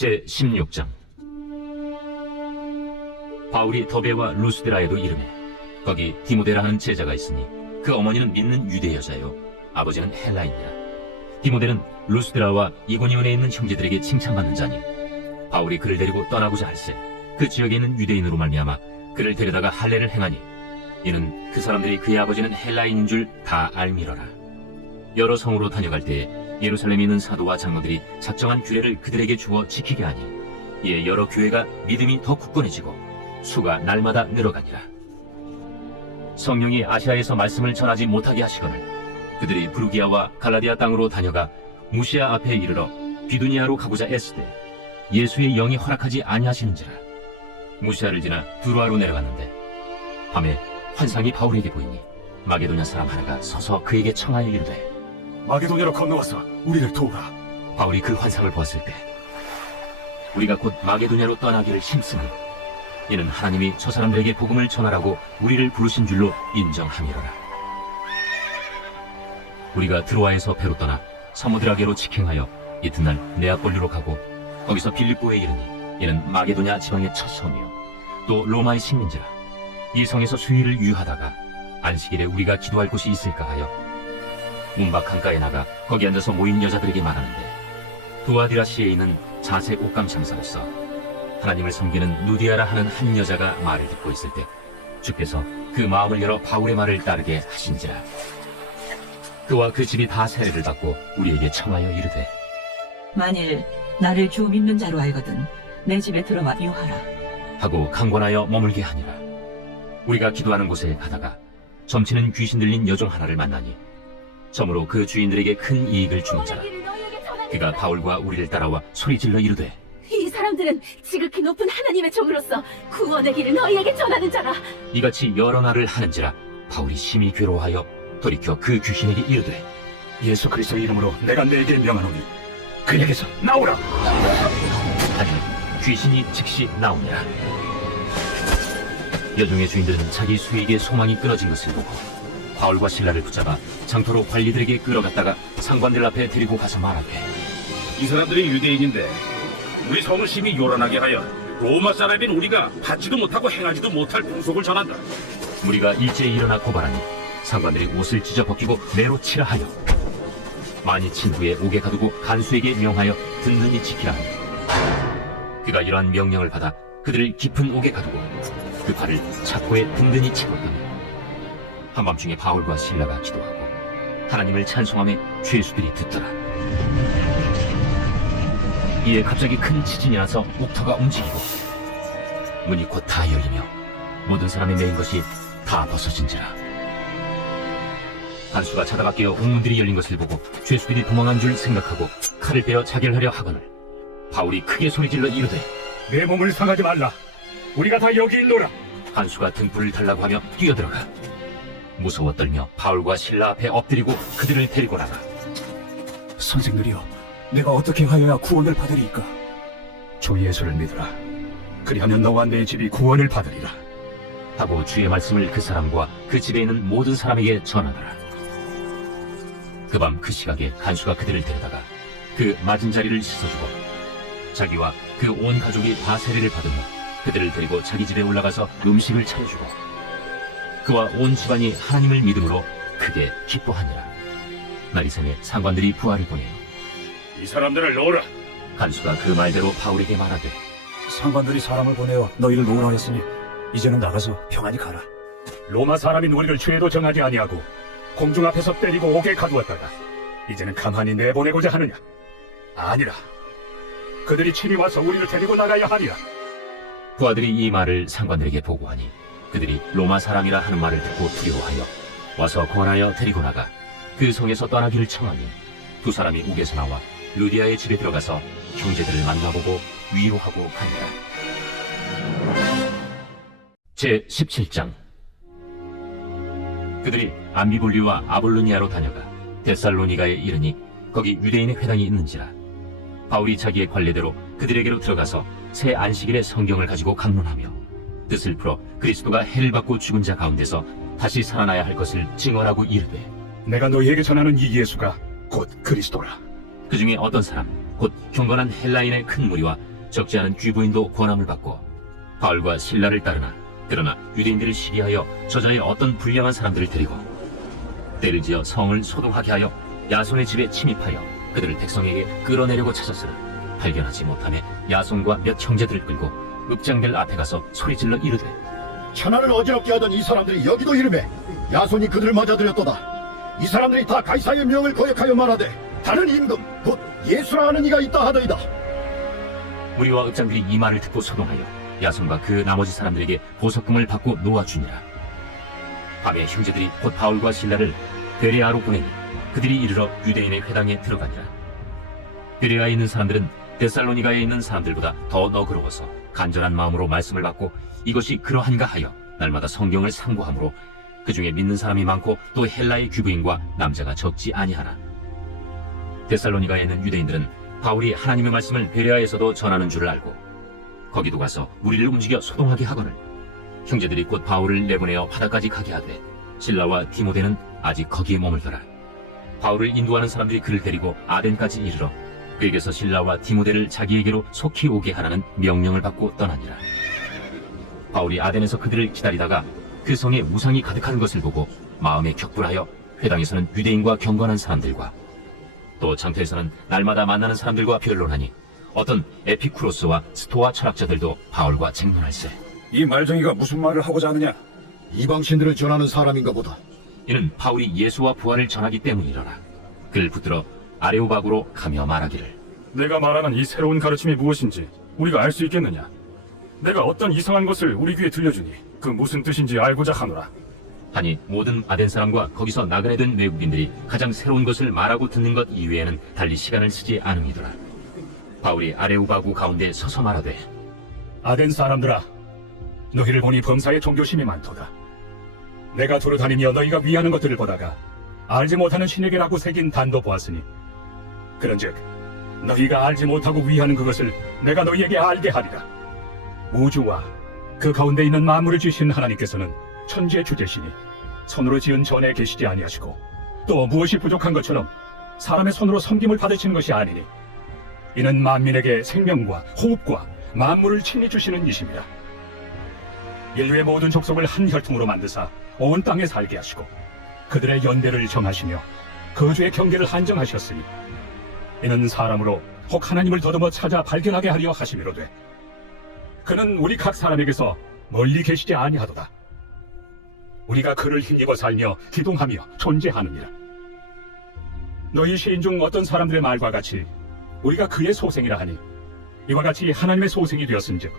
제16장. 바울이 더베와 루스드라에도 이르매 거기 디모데라 하는 제자가 있으니 그 어머니는 믿는 유대 여자요 아버지는 헬라인이라. 디모데는 루스드라와 이고니온에 있는 형제들에게 칭찬받는 자니 바울이 그를 데리고 떠나고자 할세 그 지역에 있는 유대인으로 말미암아 그를 데려다가 할례를 행하니 이는 그 사람들이 그의 아버지는 헬라인인 줄 다 알미러라. 여러 성으로 다녀갈 때에 예루살렘에 있는 사도와 장로들이 작정한 규례를 그들에게 주어 지키게 하니 이에 여러 교회가 믿음이 더 굳건해지고 수가 날마다 늘어가니라. 성령이 아시아에서 말씀을 전하지 못하게 하시거늘 그들이 브루기아와 갈라디아 땅으로 다녀가 무시아 앞에 이르러 비두니아로 가고자 애쓰되 예수의 영이 허락하지 아니하시는지라. 무시아를 지나 두루아로 내려갔는데 밤에 환상이 바울에게 보이니 마게도냐 사람 하나가 서서 그에게 청하여 이르되 마게도냐로 건너와서 우리를 도우라. 바울이 그 환상을 보았을 때 우리가 곧 마게도냐로 떠나기를 힘쓰니 이는 하나님이 저 사람들에게 복음을 전하라고 우리를 부르신 줄로 인정함이로라. 우리가 드로아에서 배로 떠나 사모드라게로 직행하여 이튿날 네아폴리로 가고 거기서 빌립보에 이르니 이는 마게도냐 지방의 첫 섬이요 또 로마의 식민지라. 이 성에서 수일을 유하다가 안식일에 우리가 기도할 곳이 있을까 하여 문밖 강가에 나가 거기 앉아서 모인 여자들에게 말하는데 두아디라시에 있는 자색 옷감 장사로서 하나님을 섬기는 누디아라 하는 한 여자가 말을 듣고 있을 때 주께서 그 마음을 열어 바울의 말을 따르게 하신지라. 그와 그 집이 다 세례를 받고 우리에게 청하여 이르되 만일 나를 주 믿는 자로 알거든 내 집에 들어와 유하라. 하고 강권하여 머물게 하니라. 우리가 기도하는 곳에 가다가 점치는 귀신 들린 여종 하나를 만나니 점으로 그 주인들에게 큰 이익을 주는 자라. 그가 바울과 우리를 따라와 소리질러 이르되 이 사람들은 지극히 높은 하나님의 종으로서 구원의 길을 너희에게 전하는 자라. 이같이 여러 날을 하는지라. 바울이 심히 괴로워하여 돌이켜 그 귀신에게 이르되 예수 그리스도의 이름으로 내가 내게 명하노니 그에게서 나오라. 하니 귀신이 즉시 나오니라. 여종의 주인들은 자기 수익에 소망이 끊어진 것을 보고 바울과 실라를 붙잡아 장터로 관리들에게 끌어갔다가 상관들 앞에 데리고 가서 말하되 이 사람들이 유대인인데 우리 성을 심히 요란하게 하여 로마 사람인 우리가 받지도 못하고 행하지도 못할 풍속을 전한다. 무리가 일제히 일어나 고발하니 상관들이 옷을 찢어 벗기고 매로 치라 하여 많이 친 후에 옥에 가두고 간수에게 명하여 든든히 지키라 하니 그가 이러한 명령을 받아 그들을 깊은 옥에 가두고 그 발을 착고에 든든히 채웠더니 한밤중에 바울과 실라가 기도하고 하나님을 찬송하며 죄수들이 듣더라. 이에 갑자기 큰 지진이 나서 옥터가 움직이고 문이 곧 다 열리며 모든 사람이 메인 것이 다 벗어진지라. 간수가 자다가 깨어 옥문들이 열린 것을 보고 죄수들이 도망한 줄 생각하고 칼을 빼어 자결하려 하거늘 바울이 크게 소리질러 이르되 내 몸을 상하지 말라. 우리가 다 여기 있노라. 간수가 등불을 달라고 하며 뛰어들어가 무서워 떨며 바울과 실라 앞에 엎드리고 그들을 데리고 나가 선생들이여, 내가 어떻게 하여야 구원을 받으리이까? 주 예수를 믿으라. 그리하면 너와 내 집이 구원을 받으리라. 하고 주의 말씀을 그 사람과 그 집에 있는 모든 사람에게 전하더라. 그 밤 그 시각에 간수가 그들을 데려다가 그 맞은 자리를 씻어주고 자기와 그 온 가족이 다 세례를 받은 후 그들을 데리고 자기 집에 올라가서 음식을 차려주고 그와 온 집안이 하나님을 믿음으로 크게 기뻐하니라. 날 이상에 상관들이 부하를 보내요. 이 사람들을 놓으라. 간수가 그 말대로 바울에게 말하되 상관들이 사람을 보내어 너희를 놓으라 했으니 이제는 나가서 평안히 가라. 로마 사람인 우리를 죄도 정하지 아니하고 공중 앞에서 때리고 옥에 가두었다가 이제는 가만히 내보내고자 하느냐? 아니라. 그들이 친히 와서 우리를 데리고 나가야 하리라. 부하들이 이 말을 상관들에게 보고하니 그들이 로마 사람이라 하는 말을 듣고 두려워하여 와서 권하여 데리고 나가 그 성에서 떠나기를 청하니 두 사람이 옥에서 나와 루디아의 집에 들어가서 형제들을 만나보고 위로하고 가니라. 제17장. 그들이 암비볼리와 아볼로니아로 다녀가 데살로니가에 이르니 거기 유대인의 회당이 있는지라. 바울이 자기의 관례대로 그들에게로 들어가서 새 안식일에 성경을 가지고 강론하며 뜻을 풀어 그리스도가 해를 받고 죽은 자 가운데서 다시 살아나야 할 것을 증언하고 이르되 내가 너희에게 전하는 이 예수가 곧 그리스도라. 그 중에 어떤 사람 곧 경건한 헬라인의 큰 무리와 적지 않은 귀부인도 권함을 받고 바울과 신라를 따르나 그러나 유대인들을 시기하여 저자의 어떤 불량한 사람들을 데리고 때를 지어 성을 소동하게 하여 야손의 집에 침입하여 그들을 백성에게 끌어내려고 찾았으나 발견하지 못하며 야손과 몇 형제들을 끌고 읍장들 앞에 가서 소리질러 이르되 천하를 어지럽게 하던 이 사람들이 여기도 이름에 야손이 그들을 맞아들였도다. 이 사람들이 다 가이사의 명을 거역하여 말하되 다른 임금 곧 예수라 하는 이가 있다 하더이다. 무리와 읍장들이 이 말을 듣고 소동하여 야손과 그 나머지 사람들에게 보석금을 받고 놓아주니라. 밤에 형제들이 곧 바울과 신라를 베레아로 보내니 그들이 이르러 유대인의 회당에 들어가니라. 베레아에 있는 사람들은 데살로니가에 있는 사람들보다 더 너그러워서 간절한 마음으로 말씀을 받고 이것이 그러한가 하여 날마다 성경을 상고하므로 그 중에 믿는 사람이 많고 또 헬라의 귀부인과 남자가 적지 아니하나. 데살로니가에 있는 유대인들은 바울이 하나님의 말씀을 베레아에서도 전하는 줄을 알고 거기도 가서 무리를 움직여 소동하게 하거늘 형제들이 곧 바울을 내보내어 바다까지 가게 하되 실라와 디모데는 아직 거기에 머물더라. 바울을 인도하는 사람들이 그를 데리고 아덴까지 이르러 그에게서 실라와 디모데를 자기에게로 속히 오게 하라는 명령을 받고 떠나니라. 바울이 아덴에서 그들을 기다리다가 그 성에 우상이 가득한 것을 보고 마음에 격분하여 회당에서는 유대인과 경건한 사람들과 또 장터에서는 날마다 만나는 사람들과 변론하니 어떤 에피쿠로스와 스토아 철학자들도 바울과 쟁론할세. 이 말쟁이가 무슨 말을 하고자 하느냐? 이방신들을 전하는 사람인가 보다. 이는 바울이 예수와 부활을 전하기 때문이로라. 그를 붙들어 아레오박으로 가며 말하기를 내가 말하는 이 새로운 가르침이 무엇인지 우리가 알 수 있겠느냐? 내가 어떤 이상한 것을 우리 귀에 들려주니 그 무슨 뜻인지 알고자 하노라. 하니 모든 아덴 사람과 거기서 나그네 된 외국인들이 가장 새로운 것을 말하고 듣는 것 이외에는 달리 시간을 쓰지 않음이더라. 바울이 아레오바구 가운데 서서 말하되 아덴 사람들아, 너희를 보니 범사에 종교심이 많도다. 내가 두루 다니며 너희가 위하는 것들을 보다가 알지 못하는 신에게라고 새긴 단도 보았으니 그런즉 너희가 알지 못하고 위하는 그것을 내가 너희에게 알게 하리라. 우주와 그 가운데 있는 만물을 지으신 하나님께서는 천지의 주제시니 손으로 지은 전에 계시지 아니하시고 또 무엇이 부족한 것처럼 사람의 손으로 섬김을 받으시는 것이 아니니 이는 만민에게 생명과 호흡과 만물을 친히 주시는 이심이라. 인류의 모든 족속을 한 혈통으로 만드사 온 땅에 살게 하시고 그들의 연대를 정하시며 거주의 경계를 한정하셨으니 이는 사람으로 혹 하나님을 더듬어 찾아 발견하게 하려 하심이로되 그는 우리 각 사람에게서 멀리 계시지 아니하도다. 우리가 그를 힘입어 살며 기동하며 존재하느니라. 너희 시인 중 어떤 사람들의 말과 같이 우리가 그의 소생이라 하니 이와 같이 하나님의 소생이 되었은즉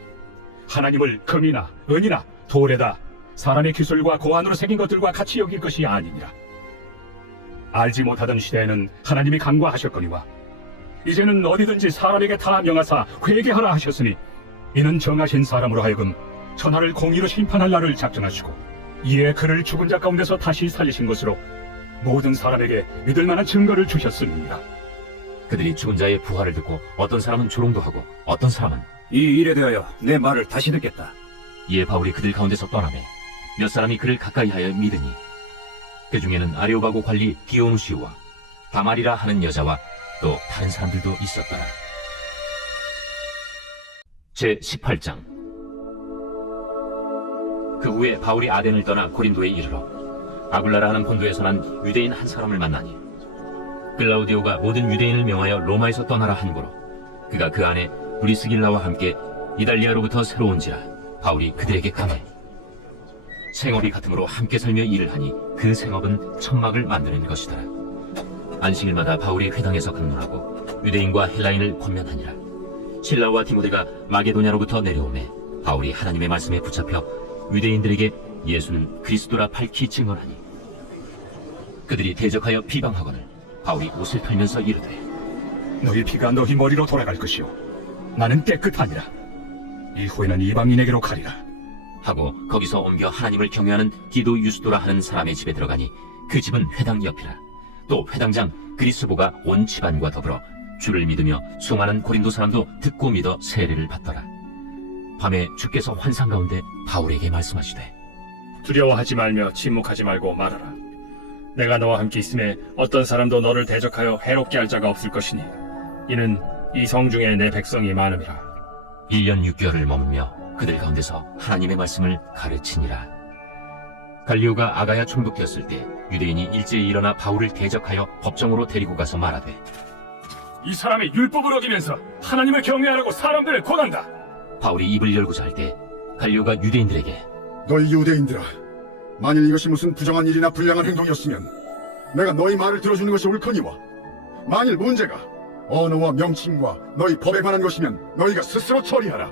하나님을 금이나 은이나 돌에다 사람의 기술과 고안으로 새긴 것들과 같이 여길 것이 아니니라. 알지 못하던 시대에는 하나님이 간과하셨거니와 이제는 어디든지 사람에게 다 명하사 회개하라 하셨으니 이는 정하신 사람으로 하여금 천하를 공의로 심판할 날을 작정하시고 이에 그를 죽은 자 가운데서 다시 살리신 것으로 모든 사람에게 믿을 만한 증거를 주셨습니다. 그들이 죽은 자의 부활을 듣고 어떤 사람은 조롱도 하고 어떤 사람은 이 일에 대하여 내 말을 다시 듣겠다. 이에 바울이 그들 가운데서 떠나매 몇 사람이 그를 가까이하여 믿으니 그 중에는 아레오바고 관리 디오누시오와 다말이라 하는 여자와 또 다른 사람들도 있었더라. 제 18장. 그 후에 바울이 아덴을 떠나 고린도에 이르러 아굴라라 하는 본도에서 난 유대인 한 사람을 만나니 클라우디오가 모든 유대인을 명하여 로마에서 떠나라 하는고로 그가 그 안에 브리스길라와 함께 이달리아로부터 새로 온지라 바울이 그들에게 가매 생업이 같으므로 함께 살며 일을 하니 그 생업은 천막을 만드는 것이더라. 안식일마다 바울이 회당에서 강론하고 유대인과 헬라인을 권면하니라. 실라와 디모데가 마게도냐로부터 내려오매 바울이 하나님의 말씀에 붙잡혀 유대인들에게 예수는 그리스도라 밝히 증언하니 그들이 대적하여 비방하거늘 바울이 옷을 털면서 이르되 너희 피가 너희 머리로 돌아갈 것이요 나는 깨끗하니라. 이후에는 이방인에게로 가리라. 하고 거기서 옮겨 하나님을 경외하는 디도 유스도라 하는 사람의 집에 들어가니 그 집은 회당 옆이라. 또 회당장 그리스보가 온 집안과 더불어 주를 믿으며 수많은 고린도 사람도 듣고 믿어 세례를 받더라. 밤에 주께서 환상 가운데 바울에게 말씀하시되 두려워하지 말며 침묵하지 말고 말하라. 내가 너와 함께 있음에 어떤 사람도 너를 대적하여 해롭게 할 자가 없을 것이니 이는 이 성 중에 내 백성이 많음이라. 1년 6개월을 머물며 그들 가운데서 하나님의 말씀을 가르치니라. 갈리오가 아가야 총독되었을 때 유대인이 일제히 일어나 바울을 대적하여 법정으로 데리고 가서 말하되, 이 사람이 율법을 어기면서 하나님을 경외하라고 사람들을 권한다. 바울이 입을 열고자 할 때 갈리오가 유대인들에게 너희 유대인들아, 만일 이것이 무슨 부정한 일이나 불량한 행동이었으면 내가 너희 말을 들어주는 것이 옳거니와, 만일 문제가 언어와 명칭과 너희 법에 관한 것이면 너희가 스스로 처리하라.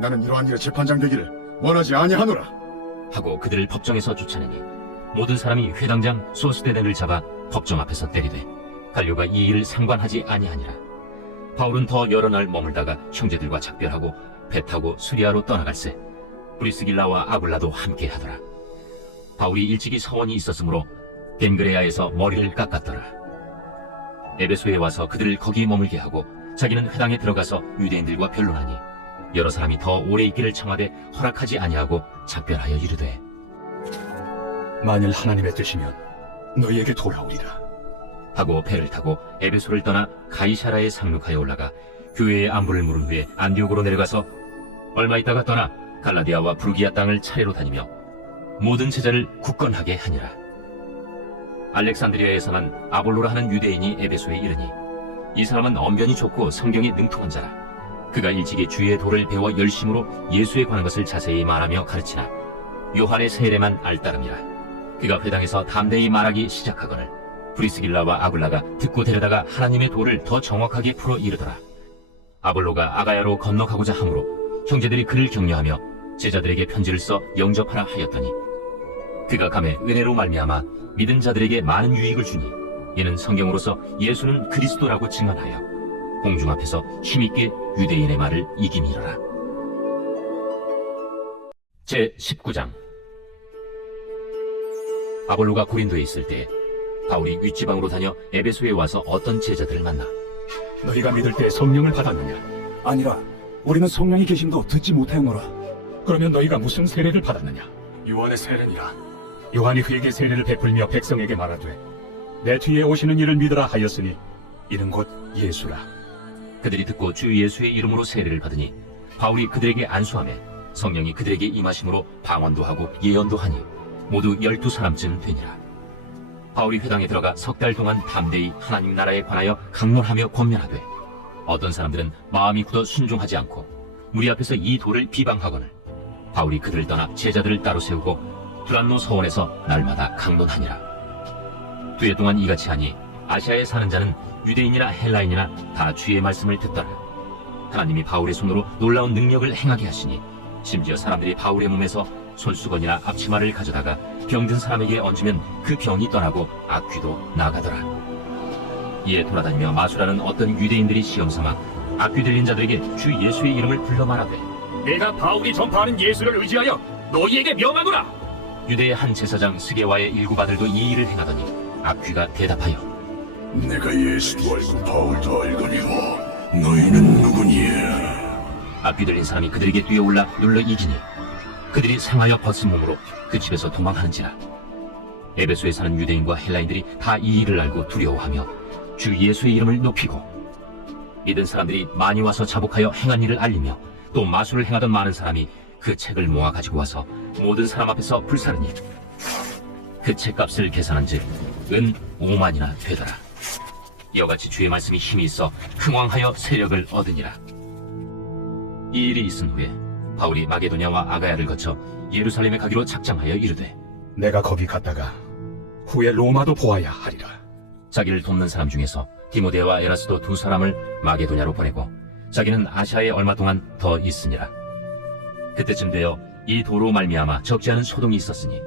나는 이러한 일에 재판장 되기를 원하지 아니하노라. 하고 그들을 법정에서 쫓아내니 모든 사람이 회당장 소스데네를 잡아 법정 앞에서 때리되 갈리오가 이 일을 상관하지 아니하니라. 바울은 더 여러 날 머물다가 형제들과 작별하고 배 타고 수리아로 떠나갈새 브리스길라와 아굴라도 함께 하더라. 바울이 일찍이 서원이 있었으므로 겐그레아에서 머리를 깎았더라. 에베소에 와서 그들을 거기 머물게 하고 자기는 회당에 들어가서 유대인들과 변론하니 여러 사람이 더 오래 있기를 청하되 허락하지 아니하고 작별하여 이르되, 만일 하나님의 뜻이면 너희에게 돌아오리라. 하고 배를 타고 에베소를 떠나 가이사라에 상륙하여 올라가 교회의 안부를 물은 후에 안디옥으로 내려가서 얼마 있다가 떠나 갈라디아와 브루기아 땅을 차례로 다니며 모든 제자를 굳건하게 하니라. 알렉산드리아에서는 아볼로라 하는 유대인이 에베소에 이르니 이 사람은 언변이 좋고 성경에 능통한 자라. 그가 일찍이 주의 도를 배워 열심으로 예수에 관한 것을 자세히 말하며 가르치나 요한의 세례만 알따름이라. 그가 회당에서 담대히 말하기 시작하거늘 브리스길라와 아굴라가 듣고 데려다가 하나님의 도를 더 정확하게 풀어 이르더라. 아볼로가 아가야로 건너가고자 하므로 형제들이 그를 격려하며 제자들에게 편지를 써 영접하라 하였더니 그가 감에 은혜로 말미암아 믿은 자들에게 많은 유익을 주니 이는 성경으로서 예수는 그리스도라고 증언하여 공중 앞에서 힘있게 유대인의 말을 이김이러라. 제19장. 아볼로가 고린도에 있을 때 바울이 윗지방으로 다녀 에베소에 와서 어떤 제자들을 만나 너희가 믿을 때 성령을 받았느냐? 아니라 우리는 성령이 계심도 듣지 못하였노라. 그러면 너희가 무슨 세례를 받았느냐? 요한의 세례니라. 요한이 그에게 세례를 베풀며 백성에게 말하되 내 뒤에 오시는 이를 믿으라 하였으니 이는 곧 예수라. 그들이 듣고 주 예수의 이름으로 세례를 받으니 바울이 그들에게 안수하매 성령이 그들에게 임하심으로 방언도 하고 예언도 하니 모두 12사람쯤 되니라. 바울이 회당에 들어가 석 달 동안 담대히 하나님 나라에 관하여 강론하며 권면하되 어떤 사람들은 마음이 굳어 순종하지 않고 무리 앞에서 이 도를 비방하거늘 바울이 그들을 떠나 제자들을 따로 세우고 두란노 서원에서 날마다 강론하니라. 2해 동안 이같이 하니 아시아에 사는 자는 유대인이나 헬라인이나 다 주의 말씀을 듣더라. 하나님이 바울의 손으로 놀라운 능력을 행하게 하시니 심지어 사람들이 바울의 몸에서 손수건이나 앞치마를 가져다가 병든 사람에게 얹으면 그 병이 떠나고 악귀도 나가더라. 이에 돌아다니며 마술하는 어떤 유대인들이 시험삼아 악귀 들린 자들에게 주 예수의 이름을 불러 말하되 내가 바울이 전파하는 예수를 의지하여 너희에게 명하노라. 유대의 한 제사장 스게와의 일곱 아들도 이 일을 행하더니 악귀가 대답하여 내가 예수도 알고 바울도 알거니와 너희는 누구냐? 악귀 들린 사람이 그들에게 뛰어올라 눌러 이기니 그들이 상하여 벗은 몸으로 그 집에서 도망하는지라. 에베소에 사는 유대인과 헬라인들이 다 이 일을 알고 두려워하며 주 예수의 이름을 높이고 믿은 사람들이 많이 와서 자복하여 행한 일을 알리며 또 마술을 행하던 많은 사람이 그 책을 모아 가지고 와서 모든 사람 앞에서 불사르니 그 책값을 계산한즉 은 5만이나 되더라. 이와 같이 주의 말씀이 힘이 있어 흥왕하여 세력을 얻으니라. 이 일이 있은 후에 바울이 마게도냐와 아가야를 거쳐 예루살렘에 가기로 작정하여 이르되 내가 거기 갔다가 후에 로마도 보아야 하리라. 자기를 돕는 사람 중에서 디모데와 에라스도 2사람을 마게도냐로 보내고 자기는 아시아에 얼마 동안 더 있으니라. 그때쯤 되어 이 도로 말미암아 적지 않은 소동이 있었으니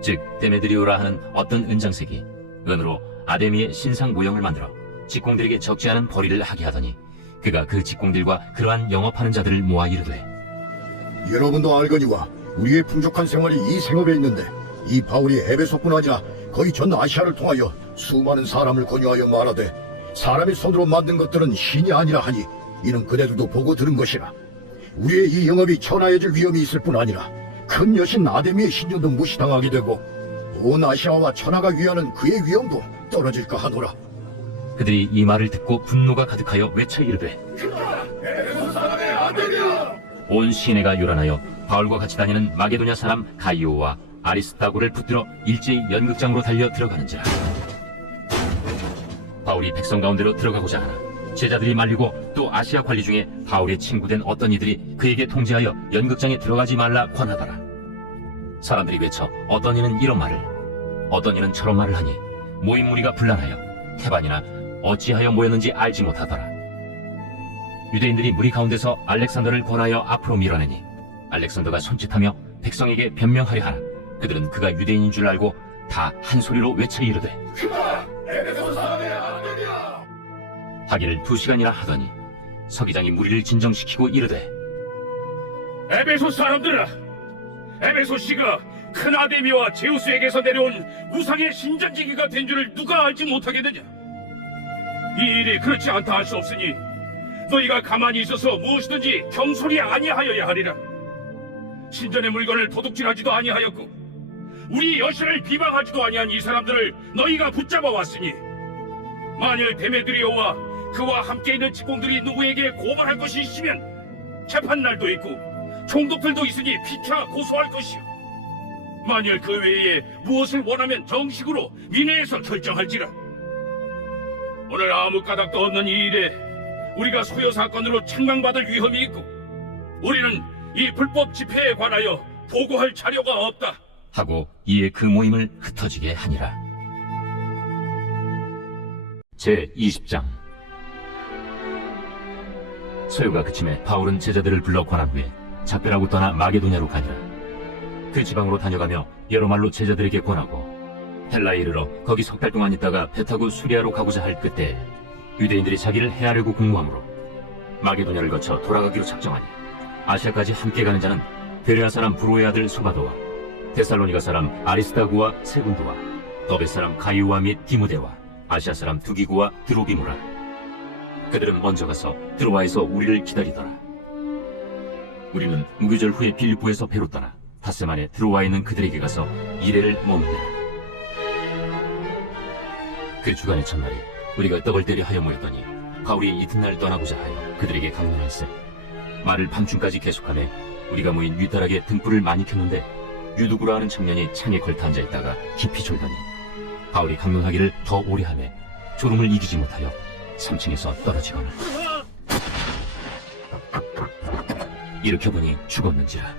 즉 데메드리오라 하는 어떤 은장색이 은으로 아데미의 신상 모형을 만들어 직공들에게 적지 않은 벌이를 하게 하더니 그가 그 직공들과 그러한 영업하는 자들을 모아 이르되 여러분도 알거니와 우리의 풍족한 생활이 이 생업에 있는데 이 바울이 에베소뿐 아니라 거의 전 아시아를 통하여 수많은 사람을 권유하여 말하되 사람의 손으로 만든 것들은 신이 아니라 하니 이는 그대들도 보고 들은 것이라. 우리의 이 영업이 천하해질 위험이 있을 뿐 아니라 큰 여신 아데미의 신전도 무시당하게 되고 온 아시아와 천하가 위하는 그의 위엄도 떨어질까 하노라. 그들이 이 말을 듣고 분노가 가득하여 외쳐 이르되 에베소 사람의 아들이여 온 시내가 요란하여 바울과 같이 다니는 마게도냐 사람 가이오와 아리스다고를 붙들어 일제히 연극장으로 달려 들어가는지라. 바울이 백성 가운데로 들어가고자 하나 제자들이 말리고 또 아시아 관리 중에 바울의 친구된 어떤 이들이 그에게 통지하여 연극장에 들어가지 말라 권하더라. 사람들이 외쳐 어떤 이는 이런 말을 어떤 이는 저런 말을 하니 모인 무리가 분란하여 태반이나 어찌하여 모였는지 알지 못하더라. 유대인들이 무리 가운데서 알렉산더를 권하여 앞으로 밀어내니 알렉산더가 손짓하며 백성에게 변명하려 하나 그들은 그가 유대인인 줄 알고 다 한 소리로 외쳐 이르되 하기를 2시간이나 하더니 서기장이 무리를 진정시키고 이르되 에베소 사람들아, 에베소시가 큰 아데미와 제우스에게서 내려온 우상의 신전지기가 된 줄을 누가 알지 못하겠느냐? 이 일이 그렇지 않다 할 수 없으니 너희가 가만히 있어서 무엇이든지 경솔히 아니하여야 하리라. 신전의 물건을 도둑질하지도 아니하였고 우리 여신을 비방하지도 아니한 이 사람들을 너희가 붙잡아 왔으니 만일 데메드리오와 그와 함께 있는 직공들이 누구에게 고발할 것이 있으면 재판날도 있고 총독들도 있으니 피차 고소할 것이요. 만일 그 외에 무엇을 원하면 정식으로 민회에서 결정할지라. 오늘 아무 까닭도 없는 이 일에 우리가 소요 사건으로 책망받을 위험이 있고 우리는 이 불법 집회에 관하여 보고할 자료가 없다 하고 이에 그 모임을 흩어지게 하니라. 제20장. 서유가 그침에 바울은 제자들을 불러 권한 후에 작별하고 떠나 마게도냐로 가니라. 그 지방으로 다녀가며 여러 말로 제자들에게 권하고 헬라에 이르러 거기 3달 동안 있다가 배 타고 수리아로 가고자 할 그때 유대인들이 자기를 해하려고 공모하므로 마게도냐를 거쳐 돌아가기로 작정하니 아시아까지 함께 가는 자는 베레아 사람 브로의 아들 소바도와 데살로니가 사람 아리스다구와 세군도와 더베 사람 가이오와 및 디모데와 아시아 사람 두기구와 드로비무라. 그들은 먼저 가서 드로아에서 우리를 기다리더라. 우리는 무교절 후에 빌립보에서 배로 떠나 닷새 만에 드로아에 있는 그들에게 가서 이레를 머무니라. 그 주간의 첫날이 우리가 떡을 때려 하여 모였더니 바울이 이튿날 떠나고자 하여 그들에게 강론할세. 말을 밤중까지 계속하매 우리가 모인 윗다락에 등불을 많이 켰는데 유두구라 하는 청년이 창에 걸터 앉아있다가 깊이 졸더니 바울이 강론하기를 더 오래 하매 졸음을 이기지 못하여 3층에서 떨어지거늘 일으켜보니 죽었는지라.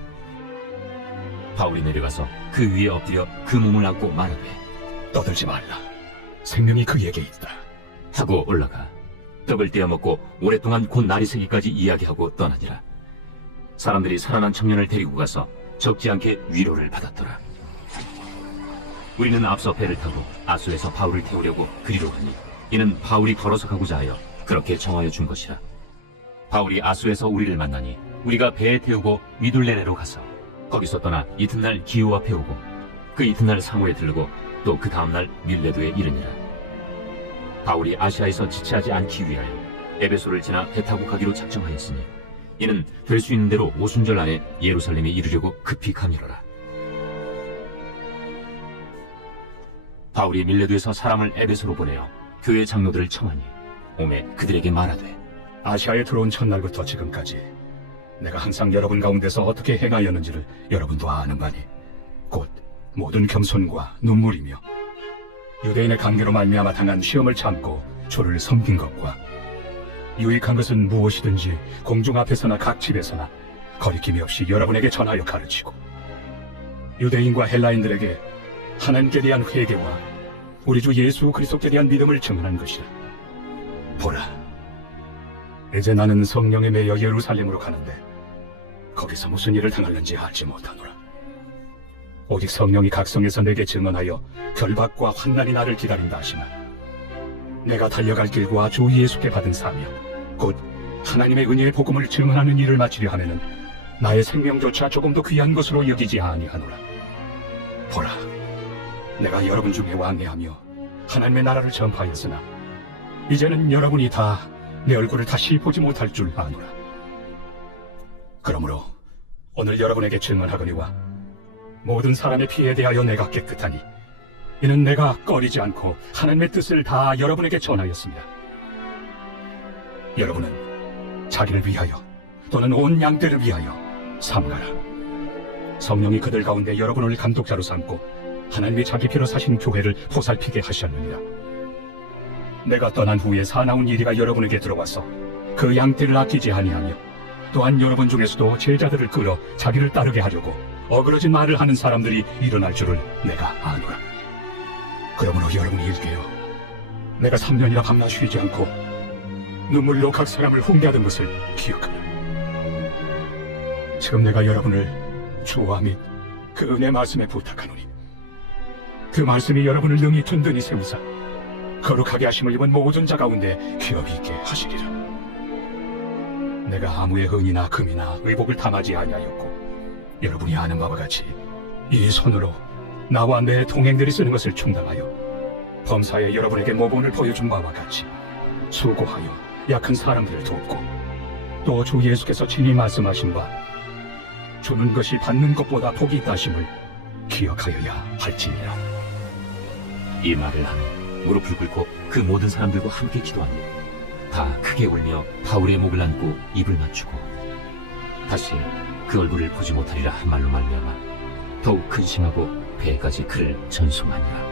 바울이 내려가서 그 위에 엎드려 그 몸을 안고 말하되 떠들지 말라. 생명이 그에게 있다. 하고 올라가 떡을 떼어 먹고 오랫동안 곧 날이 새기까지 이야기하고 떠나니라. 사람들이 살아난 청년을 데리고 가서 적지 않게 위로를 받았더라. 우리는 앞서 배를 타고 아수에서 바울을 태우려고 그리로 가니 이는 바울이 걸어서 가고자 하여 그렇게 정하여 준 것이라. 바울이 아수에서 우리를 만나니 우리가 배에 태우고 미둘레네로 가서 거기서 떠나 이튿날 기후 앞에 오고 그 이튿날 사모에 들르고 또 그 다음날 밀레도에 이르니라. 바울이 아시아에서 지체하지 않기 위하여 에베소를 지나 배 타고 가기로 작정하였으니 이는 될 수 있는 대로 오순절 안에 예루살렘에 이르려고 급히 가미러라. 바울이 밀레도에서 사람을 에베소로 보내어 교회 장로들을 청하니 오매 그들에게 말하되 아시아에 들어온 첫날부터 지금까지 내가 항상 여러분 가운데서 어떻게 행하였는지를 여러분도 아는 바니 곧 모든 겸손과 눈물이며 유대인의 관계로 말미암아 당한 시험을 참고 주를 섬긴 것과 유익한 것은 무엇이든지 공중 앞에서나 각 집에서나 거리낌이 없이 여러분에게 전하여 가르치고 유대인과 헬라인들에게 하나님께 대한 회개와 우리 주 예수 그리스도께 대한 믿음을 증언한 것이라. 보라, 이제 나는 성령에 매여 예루살렘으로 가는데 거기서 무슨 일을 당할는지 알지 못하노라. 오직 성령이 각성에서 내게 증언하여 결박과 환난이 나를 기다린다 하시나 내가 달려갈 길과 주 예수께 받은 사명 곧 하나님의 은혜의 복음을 증언하는 일을 마치려 하면은 나의 생명조차 조금도 귀한 것으로 여기지 아니하노라. 보라, 내가 여러분 중에 왕래하며 하나님의 나라를 전파하였으나 이제는 여러분이 다 내 얼굴을 다시 보지 못할 줄 아노라. 그러므로 오늘 여러분에게 증언하거니와 모든 사람의 피에 대하여 내가 깨끗하니 이는 내가 꺼리지 않고 하나님의 뜻을 다 여러분에게 전하였습니다. 여러분은 자기를 위하여 또는 온 양떼를 위하여 삼가라. 성령이 그들 가운데 여러분을 감독자로 삼고 하나님이 자기 피로 사신 교회를 보살피게 하셨느니라. 내가 떠난 후에 사나운 이리가 여러분에게 들어와서 그 양떼를 아끼지 아니하며 또한 여러분 중에서도 제자들을 끌어 자기를 따르게 하려고 어그러진 말을 하는 사람들이 일어날 줄을 내가 아노라. 그러므로 여러분이 일깨어 내가 3년이나 밤낮 쉬지 않고 눈물로 각 사람을 훈계하던 것을 기억하라. 지금 내가 여러분을 주와 및 그 은혜 말씀에 부탁하노니 그 말씀이 여러분을 능히 든든히 세우사 거룩하게 하심을 입은 모든 자 가운데 기업이 있게 하시리라. 내가 아무의 은이나 금이나 의복을 탐하지 아니하였고 여러분이 아는 바와 같이 이 손으로 나와 내 동행들이 쓰는 것을 충당하여 범사에 여러분에게 모본을 보여준 바와 같이 수고하여 약한 사람들을 돕고 또 주 예수께서 친히 말씀하신 바 주는 것이 받는 것보다 복이 있다심을 기억하여야 할지니라. 이 말을 하며 무릎을 꿇고 그 모든 사람들과 함께 기도하니 다 크게 울며 바울의 목을 안고 입을 맞추고 다시 그 얼굴을 보지 못하리라 한 말로 말미암아 더욱 근심하고 배까지 그를 전송하니라.